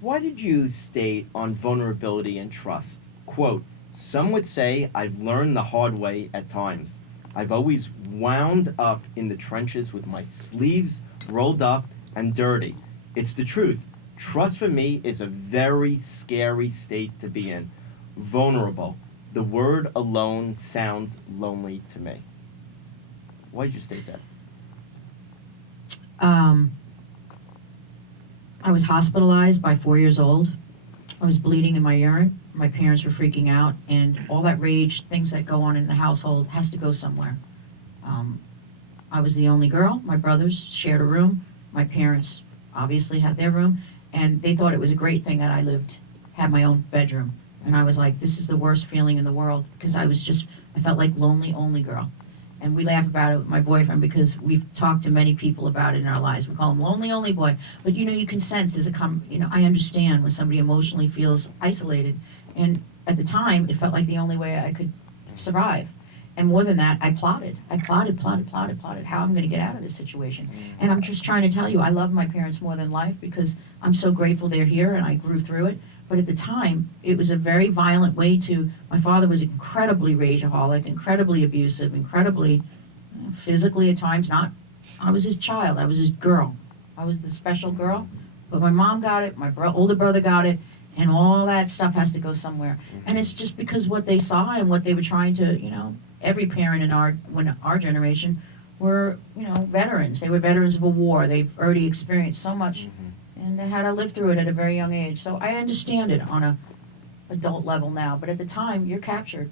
Why did you state on vulnerability and trust? Quote, some would say I've learned the hard way at times. I've always wound up in the trenches with my sleeves rolled up and dirty. It's the truth. Trust for me is a very scary state to be in. Vulnerable. The word alone sounds lonely to me. Why did you state that? Um, I was hospitalized by 4 years old. I was bleeding in my urine. My parents were freaking out, and all that rage, things that go on in the household, has to go somewhere. Um, I was the only girl. My brothers shared a room. My parents obviously had their room, and they thought it was a great thing that I had my own bedroom. And I was like, this is the worst feeling in the world because I felt like lonely, only girl. And we laugh about it with my boyfriend because we've talked to many people about it in our lives. We call him lonely, only boy. But you can sense I understand when somebody emotionally feels isolated. And at the time, it felt like the only way I could survive. And more than that, I plotted. I plotted how I'm going to get out of this situation. And I'm just trying to tell you, I love my parents more than life because I'm so grateful they're here and I grew through it. But at the time, it was a very violent way my father was incredibly rageaholic, incredibly abusive, incredibly physically at times, not, I was his child, I was his girl. I was the special girl. But my mom got it, my older brother got it, and all that stuff has to go somewhere. And it's just because what they saw and what they were trying to, every parent in our generation were, veterans. They were veterans of a war. They've already experienced so much, and they had to live through it at a very young age. So I understand it on a adult level now, but at the time, you're captured.